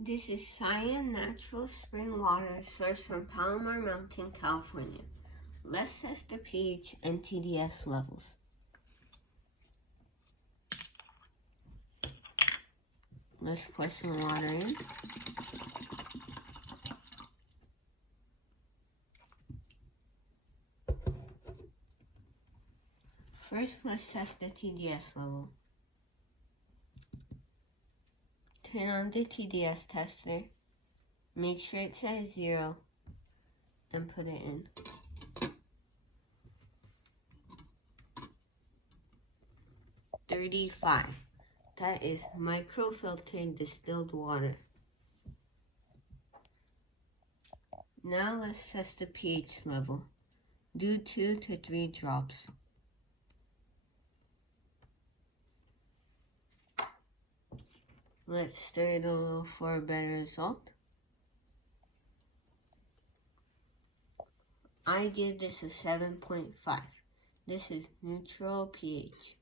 This is Cyan Natural Spring Water sourced from Palomar Mountain, California. Let's test the pH and TDS levels. Let's pour some water in. First, let's test the TDS level. Turn on the TDS tester. Make sure it says 0 and put it in. .35. That is microfiltered distilled water. Now let's test the pH level. Do 2 to 3 drops. Let's stir it a little for a better result. I give this a 7.5. This is neutral pH.